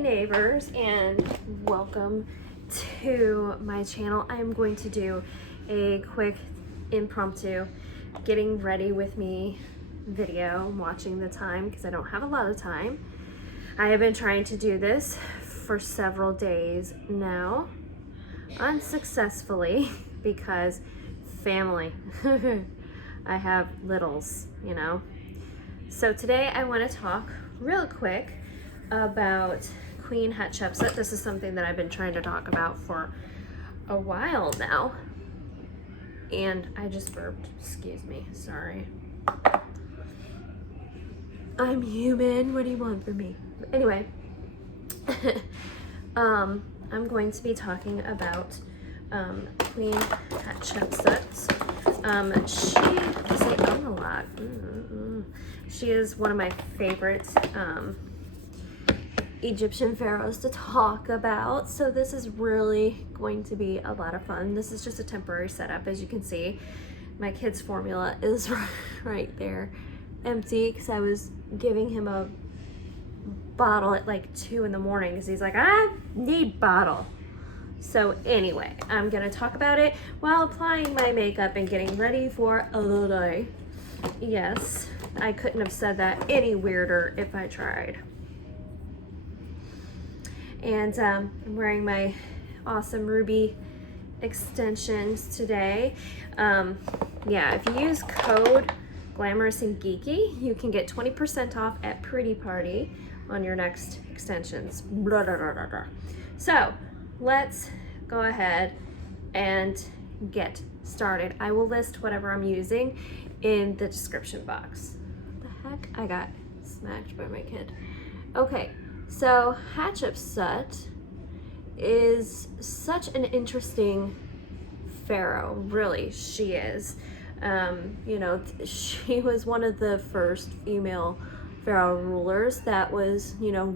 neighbors, and welcome to my channel. I'm going to do a quick impromptu getting ready with me video. I'm watching the time because I don't have a lot of time. I have been trying to do this for several days now, unsuccessfully, because family. I have littles, you know. So today I want to talk real quick about Queen Hatshepsut. This is something that I've been trying to talk about for a while now. And I just burped, excuse me, sorry. I'm human, what do you want from me? Anyway, I'm going to be talking about Queen Hatshepsut. She is one of my favorite Egyptian pharaohs to talk about, so this is really going to be a lot of fun. This is just a temporary setup. As you can see, my kid's formula is right there, empty, because I was giving him a bottle at like 2 in the morning because he's like, I need bottle. So anyway, I'm gonna talk about it while applying my makeup and getting ready for a day. Yes, I couldn't have said that any weirder if I tried. And I'm wearing my awesome ruby extensions today. Yeah, if you use code Glamorous and Geeky, you can get 20% off at Pretty Party on your next extensions. Blah, blah, blah, blah, blah. So let's go ahead and get started. I will list whatever I'm using in the description box. The heck? I got smacked by my kid. Okay. So Hatshepsut is such an interesting pharaoh, really, she is. You know, she was one of the first female pharaoh rulers that was, you know,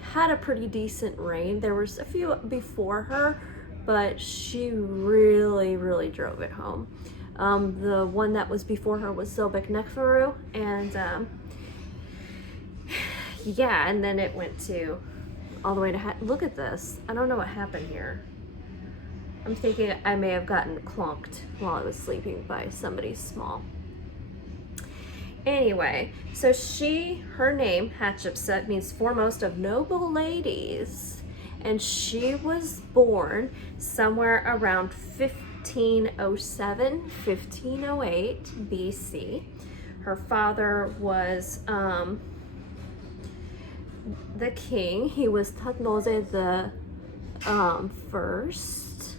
had a pretty decent reign. There was a few before her, but she really, really drove it home. The one that was before her was Sobek-Neferu, and yeah, and then it went to all the way to look at this. I don't know what happened here. I'm thinking I may have gotten clunked while I was sleeping by somebody small. Anyway, so her name, Hatshepsut, means foremost of noble ladies. And she was born somewhere around 1507, 1508 BC. Her father was the king. He was Thutmose the first,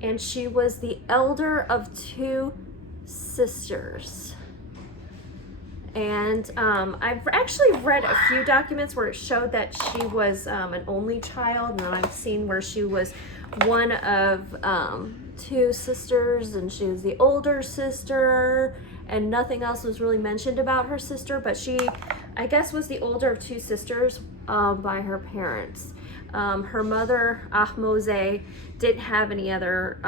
and she was the elder of 2 sisters. And I've actually read a few documents where it showed that she was an only child, and I've seen where she was one of 2 sisters, and she was the older sister, and nothing else was really mentioned about her sister, but she, I guess, was the older of 2 sisters by her parents. Her mother, Ahmose, didn't have any other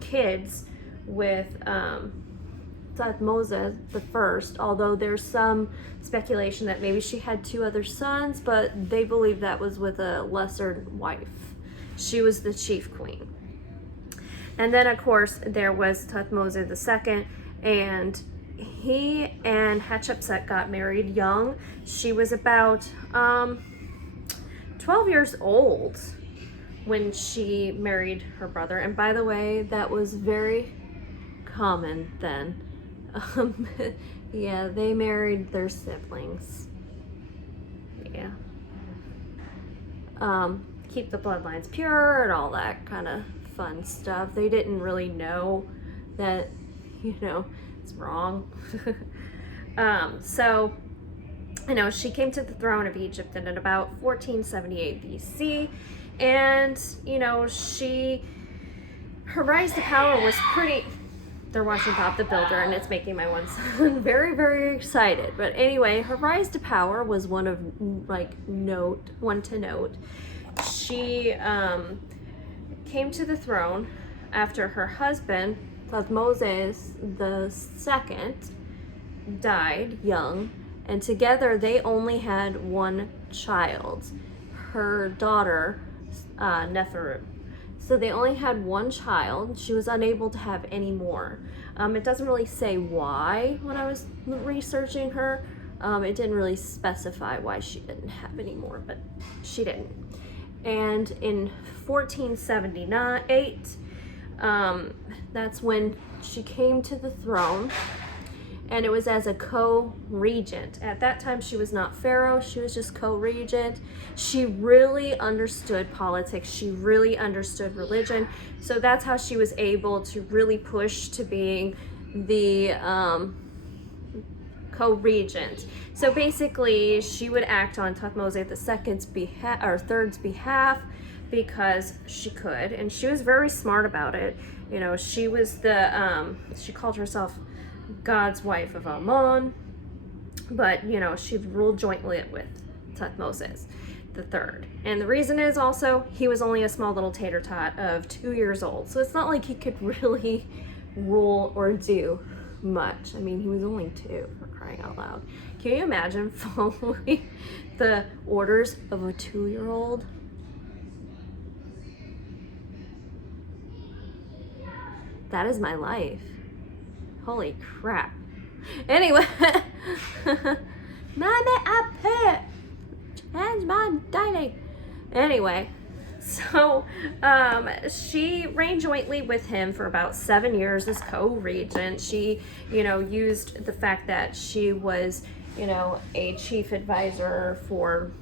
kids with Thutmose the first, although there's some speculation that maybe she had 2 other sons, but they believe that was with a lesser wife. She was the chief queen. And then, of course, there was Thutmose II, and he and Hatshepsut got married young. She was about 12 years old when she married her brother. And by the way, that was very common then. Yeah, they married their siblings. Yeah. Keep the bloodlines pure and all that kind of fun stuff. They didn't really know that, you know, it's wrong. So, you know, she came to the throne of Egypt in about 1478 BC, and, you know, her rise to power was pretty. They're watching Bob the Builder, and it's making my one son very, very excited. But anyway, her rise to power was one to note. She came to the throne after her husband, Thutmose II, died young, and together they only had 1 child. her daughter, Neferu. So they only had one child. She was unable to have any more. It doesn't really say why when I was researching her. It didn't really specify why she didn't have any more, but she didn't. And in 1478, that's when she came to the throne, and it was as a co-regent. At that time, she was not pharaoh, she was just co-regent. She really understood politics, she really understood religion, so that's how she was able to really push to being the co-regent. So basically, she would act on Thutmose II's behalf, or third's behalf, because she could, and she was very smart about it. You know, she was the, she called herself God's wife of Amon, but, you know, she ruled jointly with Thutmose III. And the reason is also, he was only a small little tater tot of 2 years old, so it's not like he could really rule or do much. I mean, he was only 2, for crying out loud. Can you imagine following the orders of a 2-year-old? That is my life. Holy crap. Anyway, Mama, I put change my dining. Anyway, so she reigned jointly with him for about 7 years as co-regent. She, you know, used the fact that she was, you know, a chief advisor for,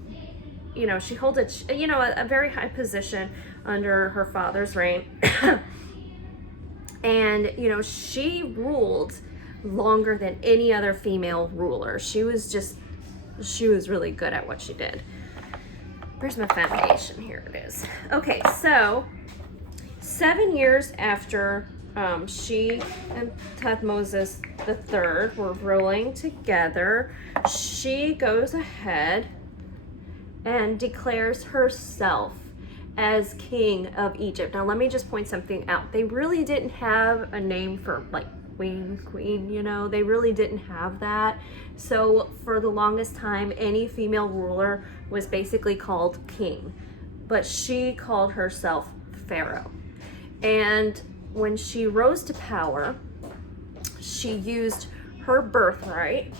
you know, she held a very high position under her father's reign. And, you know, she ruled longer than any other female ruler. She was really good at what she did. Where's my foundation? Here it is. Okay, so 7 years after she and Thutmose III were ruling together, she goes ahead and declares herself as king of Egypt. Now let me just point something out. They really didn't have a name for like queen, you know, they really didn't have that. So for the longest time, any female ruler was basically called king, but she called herself pharaoh. And when she rose to power, she used her birthright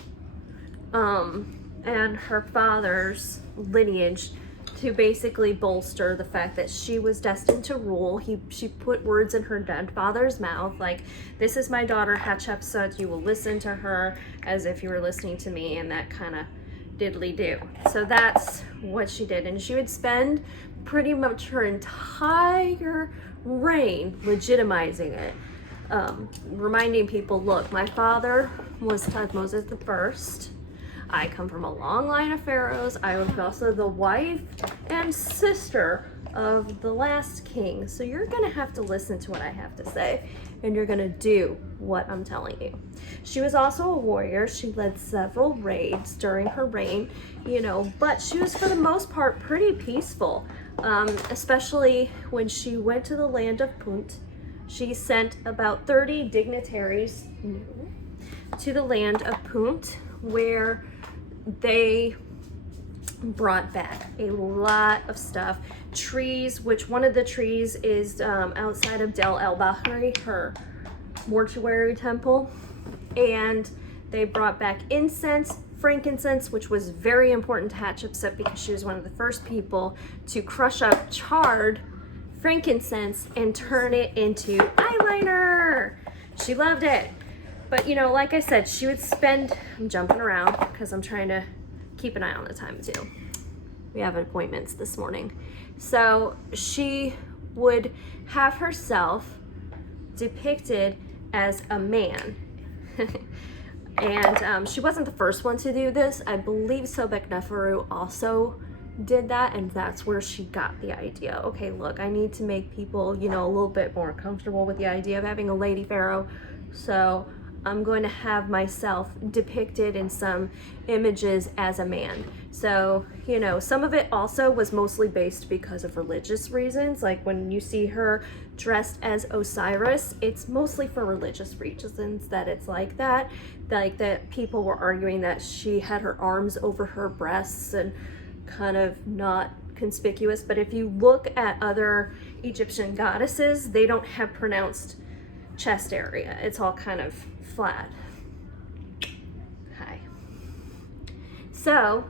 and her father's lineage to basically bolster the fact that she was destined to rule. She put words in her dead father's mouth, like, this is my daughter Hatshepsut, you will listen to her as if you were listening to me, and that kind of diddly-do. So that's what she did, and she would spend pretty much her entire reign legitimizing it, reminding people, look, my father was Thutmose I. I come from a long line of pharaohs. I was also the wife and sister of the last king. So you're gonna have to listen to what I have to say, and you're gonna do what I'm telling you. She was also a warrior. She led several raids during her reign, you know, but she was for the most part pretty peaceful, especially when she went to the land of Punt. She sent about 30 dignitaries to the land of Punt, where they brought back a lot of stuff. Trees, which one of the trees is outside of Del El Bahri, her mortuary temple. And they brought back incense, frankincense, which was very important to Hatshepsut because she was one of the first people to crush up charred frankincense and turn it into eyeliner. She loved it. But, you know, like I said, she would spend, I'm jumping around because I'm trying to keep an eye on the time too. We have appointments this morning. So she would have herself depicted as a man. And she wasn't the first one to do this. I believe Sobek Neferu also did that, and that's where she got the idea. Okay, look, I need to make people, you know, a little bit more comfortable with the idea of having a lady pharaoh. So I'm going to have myself depicted in some images as a man. So, you know, some of it also was mostly based because of religious reasons. Like when you see her dressed as Osiris, it's mostly for religious reasons that it's like that. Like that people were arguing that she had her arms over her breasts and kind of not conspicuous, but if you look at other Egyptian goddesses, they don't have pronounced chest area. It's all kind of flat. Hi. So,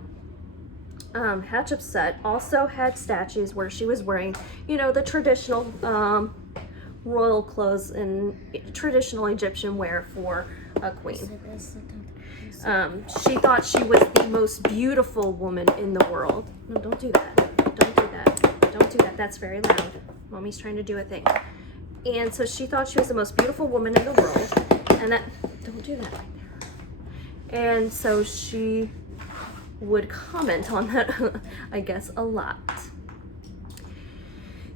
Hatshepsut also had statues where she was wearing, you know, the traditional royal clothes and traditional Egyptian wear for a queen. She thought she was the most beautiful woman in the world. No, don't do that. Don't do that. Don't do that. That's very loud. Mommy's trying to do a thing. And so she thought she was the most beautiful woman in the world. And that, don't do that right there. And so she would comment on that, I guess, a lot.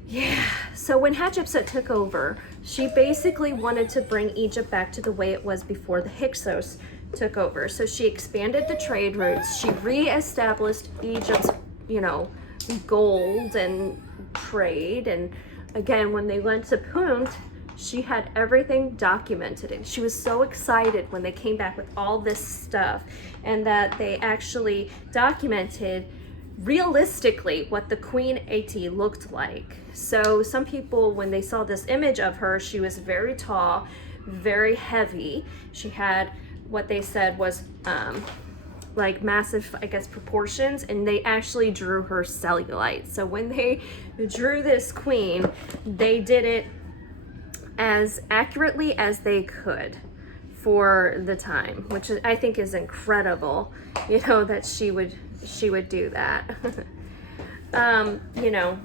Yeah, so when Hatshepsut took over, she basically wanted to bring Egypt back to the way it was before the Hyksos took over. So she expanded the trade routes. She reestablished Egypt's, you know, gold and trade. And again, when they went to Punt, she had everything documented. And she was so excited when they came back with all this stuff, and that they actually documented realistically what the Queen AT looked like. So some people, when they saw this image of her, she was very tall, very heavy. She had what they said was like massive, I guess, proportions, and they actually drew her cellulite. So when they drew this queen, they did it as accurately as they could for the time, which I think is incredible, you know, that she would do that. You know,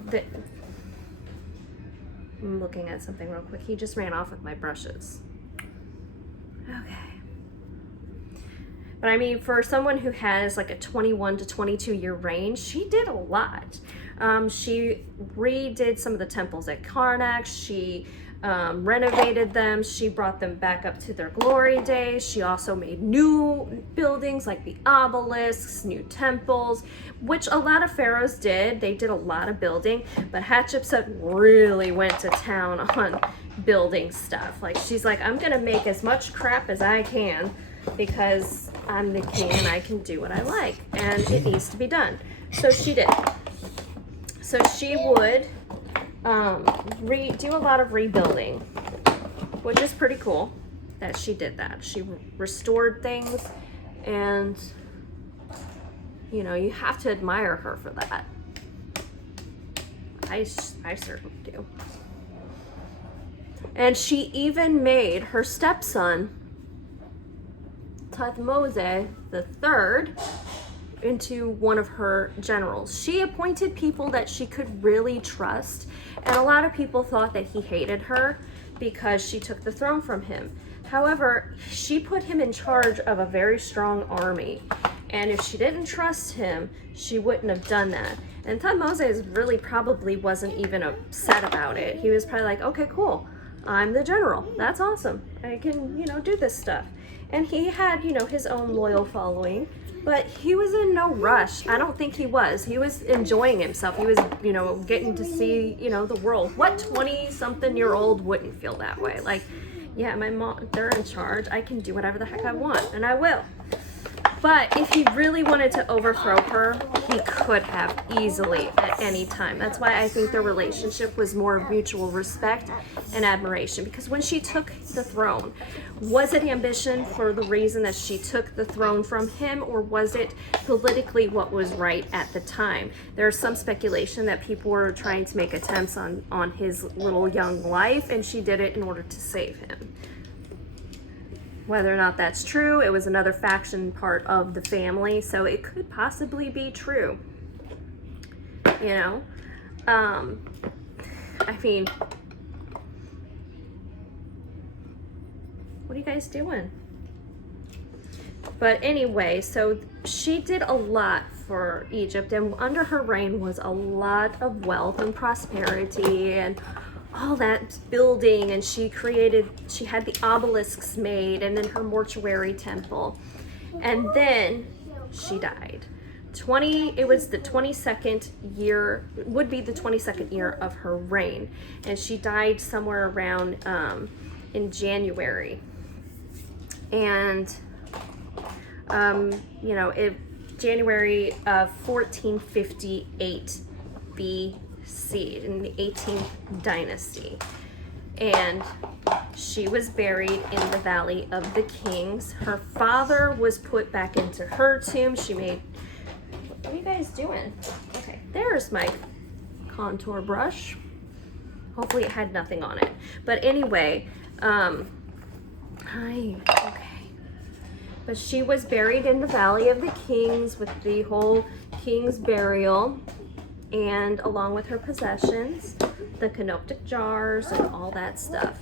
I'm looking at something real quick. He just ran off with my brushes. Okay. But I mean, for someone who has like a 21 to 22 year reign, she did a lot. She redid some of the temples at Karnak. She renovated them. She brought them back up to their glory days. She also made new buildings like the obelisks, new temples, which a lot of pharaohs did. They did a lot of building, but Hatshepsut really went to town on building stuff. Like, she's like, I'm gonna make as much crap as I can because I'm the king and I can do what I like, and it needs to be done. So she did. So she would do a lot of rebuilding, which is pretty cool that she did that. She restored things, and you know, you have to admire her for that. I certainly do. And she even made her stepson Thutmose III into one of her generals. She appointed people that she could really trust, and a lot of people thought that he hated her because she took the throne from him. However, she put him in charge of a very strong army, and if she didn't trust him, she wouldn't have done that. And Thutmose really probably wasn't even upset about it. He was probably like, okay, cool, I'm the general. That's awesome. I can, you know, do this stuff. And he had, you know, his own loyal following, but he was in no rush. I don't think he was. He was enjoying himself. He was, you know, getting to see, you know, the world. What 20-something-year-old wouldn't feel that way? Like, yeah, my mom, they're in charge. I can do whatever the heck I want, and I will. But if he really wanted to overthrow her, he could have easily at any time. That's why I think their relationship was more mutual respect and admiration. Because when she took the throne, was it ambition for the reason that she took the throne from him, or was it politically what was right at the time? There's some speculation that people were trying to make attempts on his little young life, and she did it in order to save him. Whether or not that's true, it was another faction part of the family, so it could possibly be true. You know? I mean, what are you guys doing? But anyway, so she did a lot for Egypt, and under her reign was a lot of wealth and prosperity and all that building, and she had the obelisks made, and then her mortuary temple, and then she died. It was the 22nd year, would be the 22nd year of her reign, and she died somewhere around in January. And you know, January of 1458 BC, in the 18th dynasty. And she was buried in the Valley of the Kings. Her father was put back into her tomb. She made, what are you guys doing? Okay, there's my contour brush. Hopefully it had nothing on it. But anyway, okay. But she was buried in the Valley of the Kings with the whole king's burial, and along with her possessions, the canoptic jars and all that stuff.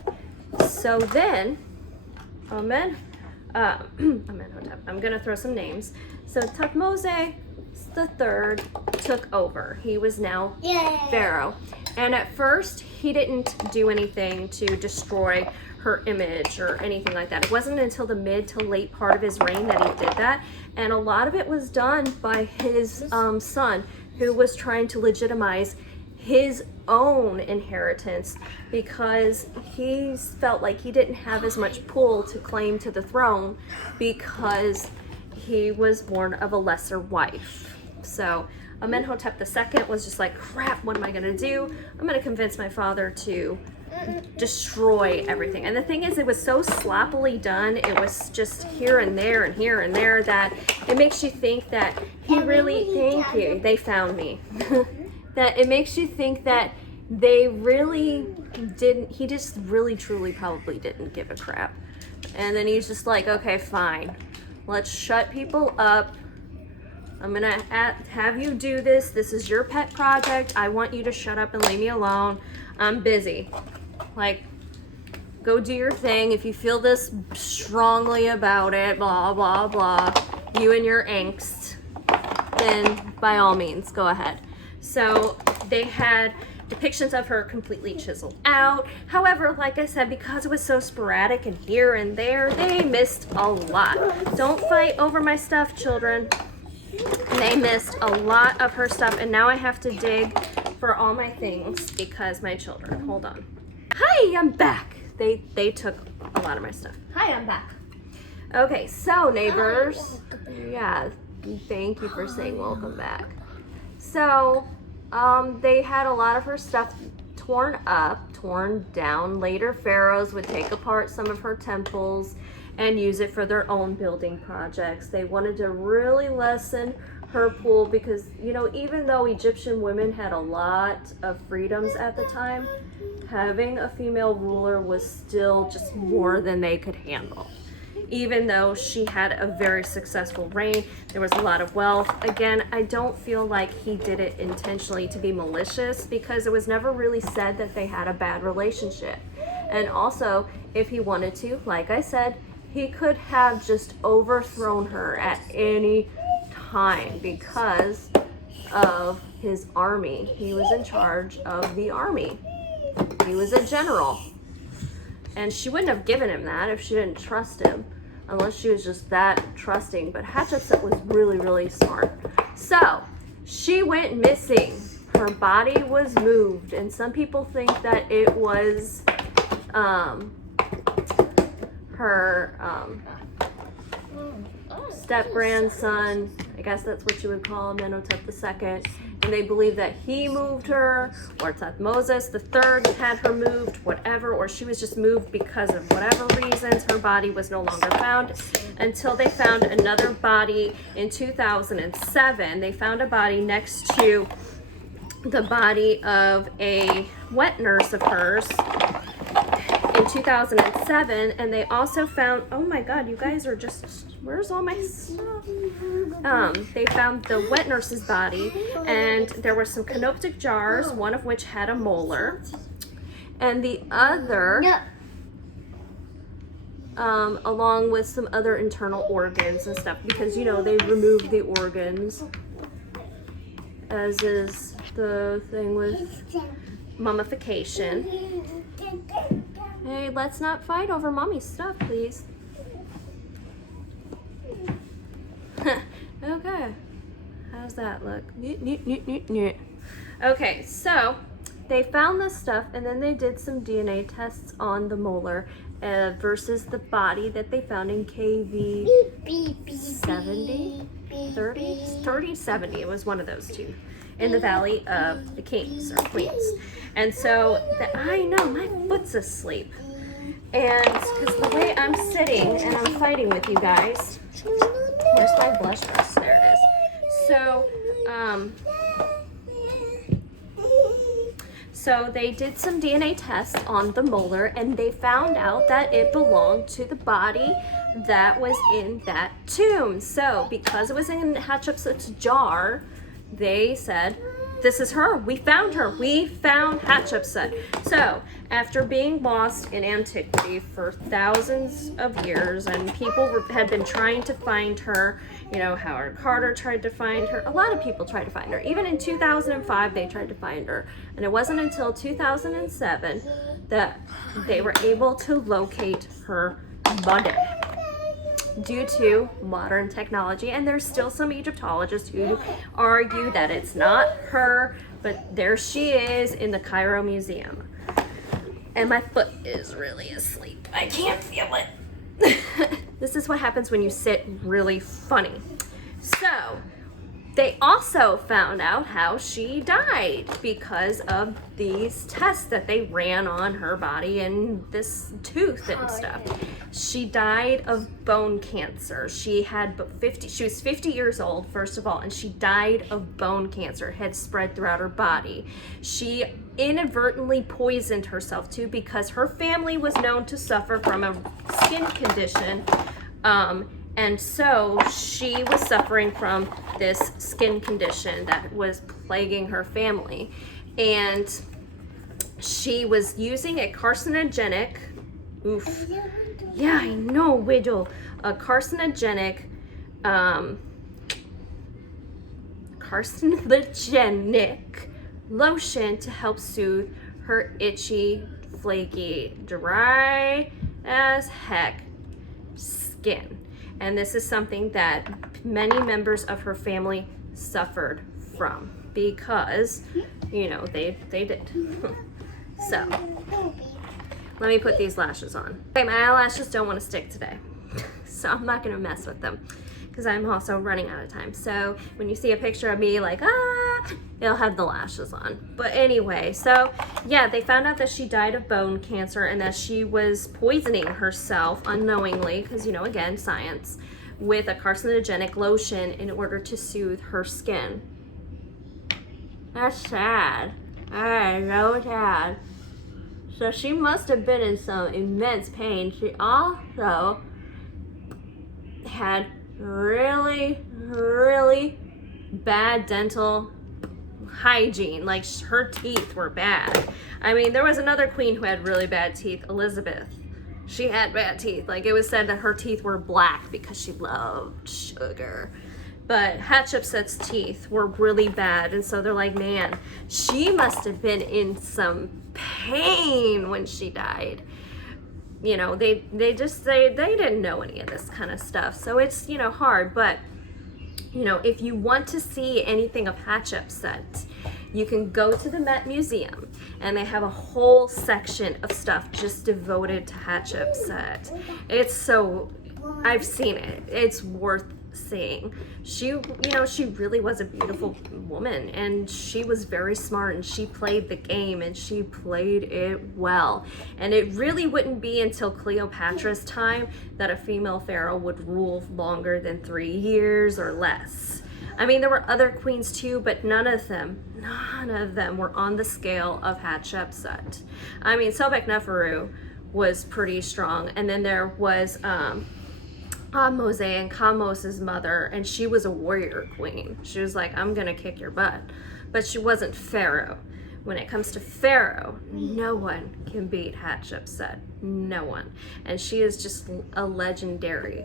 So then, Amenhotep, I'm gonna throw some names. So Thutmose III took over. He was now pharaoh. And at first, he didn't do anything to destroy her image or anything like that. It wasn't until the mid to late part of his reign that he did that. And a lot of it was done by his son, who was trying to legitimize his own inheritance because he felt like he didn't have as much pull to claim to the throne because he was born of a lesser wife. So Amenhotep II was just like, crap, what am I gonna do? I'm gonna convince my father to destroy everything. And the thing is, it was so sloppily done, it was just here and there and here and there, that it makes you think that he really, thank you, they found me. That it makes you think that they really didn't, he just really truly probably didn't give a crap. And then he's just like, okay, fine, let's shut people up. I'm gonna have you do this. This is your pet project. I want you to shut up and leave me alone. I'm busy. Like, go do your thing. If you feel this strongly about it, blah, blah, blah, you and your angst, then by all means, go ahead. So they had depictions of her completely chiseled out. However, like I said, because it was so sporadic and here and there, they missed a lot. Don't fight over my stuff, children. They missed a lot of her stuff, and now I have to dig for all my things because my children, hold on. Hi, I'm back. They took a lot of my stuff. Hi, I'm back. Okay, so neighbors, yeah, thank you for saying welcome back. So, they had a lot of her stuff torn up, torn down. Later pharaohs would take apart some of her temples and use it for their own building projects. They wanted to really lessen her pull because, you know, even though Egyptian women had a lot of freedoms at the time, having a female ruler was still just more than they could handle. Even though she had a very successful reign, there was a lot of wealth. Again, I don't feel like he did it intentionally to be malicious because it was never really said that they had a bad relationship. And also, if he wanted to, like I said, he could have just overthrown her at any time because of his army. He was in charge of the army. He was a general. And she wouldn't have given him that if she didn't trust him, unless she was just that trusting. But Hatshepsut was really, really smart. So she went missing. Her body was moved. And some people think that it was her step-grandson, I guess that's what you would call Amenhotep II, and they believe that he moved her, or Thutmose III had her moved, whatever, or she was just moved because of whatever reasons. Her body was no longer found until they found another body in 2007. They found a body next to the body of a wet nurse of hers in 2007, and they also found, oh my god, you guys are just, where's all my stuff? They found the wet nurse's body, and there were some canoptic jars, one of which had a molar, and the other, along with some other internal organs and stuff, because, you know, they removed the organs, as is the thing with mummification. Hey, let's not fight over mommy's stuff, please. Okay. How's that look? Okay, so they found this stuff, and then they did some DNA tests on the molar versus the body that they found in KV 70, 30, 70. It was one of those two. in the Valley of the Kings or Queens. And so, I know, my foot's asleep. And because the way I'm sitting and I'm fighting with you guys, where's my blush brush? There it is. So they did some DNA tests on the molar, and they found out that it belonged to the body that was in that tomb. So because it was in Hatshepsut's jar, they said, this is her. We found her. We found Hatshepsut. So after being lost in antiquity for thousands of years, and people had been trying to find her, you know, Howard Carter tried to find her. A lot of people tried to find her. Even in 2005, they tried to find her. And it wasn't until 2007 that they were able to locate her body due to modern technology. And there's still some Egyptologists who argue that it's not her, but there she is in the Cairo Museum. And my foot is really asleep. I can't feel it. This is what happens when you sit really funny. So they also found out how she died because of these tests that they ran on her body and this tooth and stuff. She died of bone cancer. She was 50 years old, first of all, and she died of bone cancer. It had spread throughout her body. She inadvertently poisoned herself too because her family was known to suffer from a skin condition. And so she was suffering from this skin condition that was plaguing her family. And she was using a carcinogenic, yeah, I know, Widow, a carcinogenic lotion to help soothe her itchy, flaky, dry as heck skin. And this is something that many members of her family suffered from because, you know, they did. So, let me put these lashes on. Okay, my eyelashes don't want to stick today, so I'm not going to mess with them because I'm also running out of time. So when you see a picture of me like, it'll have the lashes on. But anyway, so yeah, they found out that she died of bone cancer and that she was poisoning herself unknowingly, because, you know, again, science, with a carcinogenic lotion in order to soothe her skin. That's sad. Alright, so sad. So she must have been in some immense pain. She also had really, really bad dental hygiene. Like, her teeth were bad. I mean, there was another queen who had really bad teeth, Elizabeth. She had bad teeth. Like, it was said that her teeth were black because she loved sugar. But Hatshepsut's teeth were really bad, and so they're like, man, she must have been in some pain when she died. You know, they didn't know any of this kind of stuff, so it's, you know, hard. But, you know, if you want to see anything of Hatshepsut, you can go to the Met Museum, and they have a whole section of stuff just devoted to Hatshepsut. It's so, I've seen it. It's worth seeing. She, you know, she really was a beautiful woman, and she was very smart, and she played the game, and she played it well. And it really wouldn't be until Cleopatra's time that a female pharaoh would rule longer than 3 years or less. I mean, there were other queens too, but none of them were on the scale of Hatshepsut. I mean, Sobek-Neferu was pretty strong, and then there was Mose and Kamos's mother, and she was a warrior queen. She was like, I'm gonna kick your butt. But she wasn't pharaoh. When it comes to pharaoh, no one can beat Hatshepsut. No one. And she is just a legendary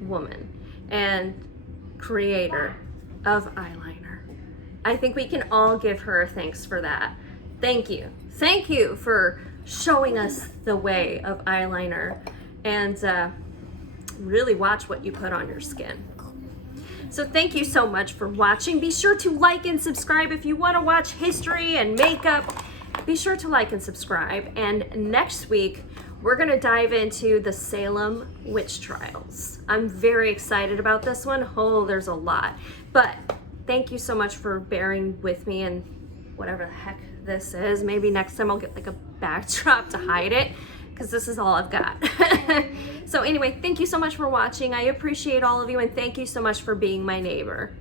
woman and creator of eyeliner. I think we can all give her thanks for that. Thank you. Thank you for showing us the way of eyeliner, and really watch what you put on your skin. So thank you so much for watching. Be sure to like and subscribe if you want to watch history and makeup. Be sure to like and subscribe. And next week, we're going to dive into the Salem witch trials. I'm very excited about this one. Oh, there's a lot. But thank you so much for bearing with me and whatever the heck this is. Maybe next time I'll get like a backdrop to hide it, because this is all I've got. So anyway, thank you so much for watching. I appreciate all of you, and thank you so much for being my neighbor.